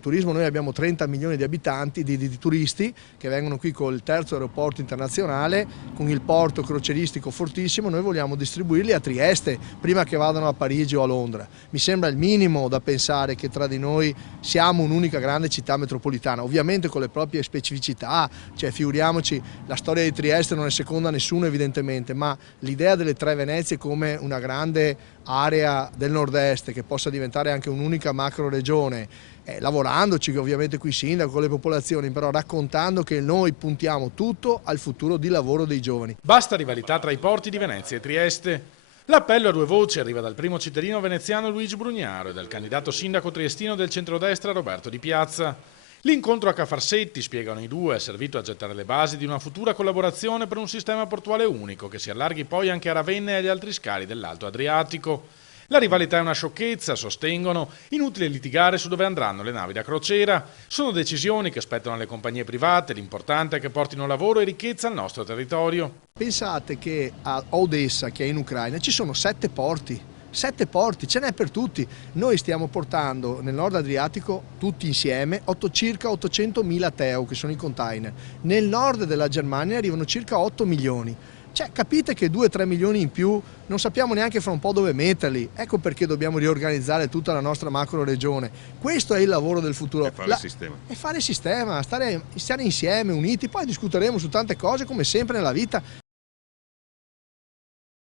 Turismo, noi abbiamo 30 milioni di abitanti, di turisti che vengono qui col terzo aeroporto internazionale, con il porto crocieristico fortissimo. Noi vogliamo distribuirli a Trieste prima che vadano a Parigi o a Londra. Mi sembra il minimo da pensare che tra di noi siamo un'unica grande città metropolitana, ovviamente con le proprie specificità, cioè figuriamoci, la storia di Trieste non è seconda a nessuno evidentemente, ma l'idea delle tre Venezie come una grande area del nord-est che possa diventare anche un'unica macro regione, lavorandoci ovviamente qui sindaco con le popolazioni, però raccontando che noi puntiamo tutto al futuro di lavoro dei giovani. Basta rivalità tra i porti di Venezia e Trieste. L'appello a due voci arriva dal primo cittadino veneziano Luigi Brugnaro e dal candidato sindaco triestino del centrodestra Roberto Di Piazza. L'incontro a Cafarsetti, spiegano i due, è servito a gettare le basi di una futura collaborazione per un sistema portuale unico che si allarghi poi anche a Ravenna e agli altri scali dell'Alto Adriatico. La rivalità è una sciocchezza, sostengono, inutile litigare su dove andranno le navi da crociera. Sono decisioni che spettano alle compagnie private, l'importante è che portino lavoro e ricchezza al nostro territorio. Pensate che a Odessa, che è in Ucraina, ci sono 7 porti. 7 porti, ce n'è per tutti. Noi stiamo portando nel nord Adriatico tutti insieme circa 800.000 TEU, che sono i container. Nel nord della Germania arrivano circa 8 milioni. Cioè, capite che 2-3 milioni in più non sappiamo neanche fra un po' dove metterli. Ecco perché dobbiamo riorganizzare tutta la nostra macro regione. Questo è il lavoro del futuro. E fare il sistema. E fare il sistema, stare insieme, uniti, poi discuteremo su tante cose come sempre nella vita.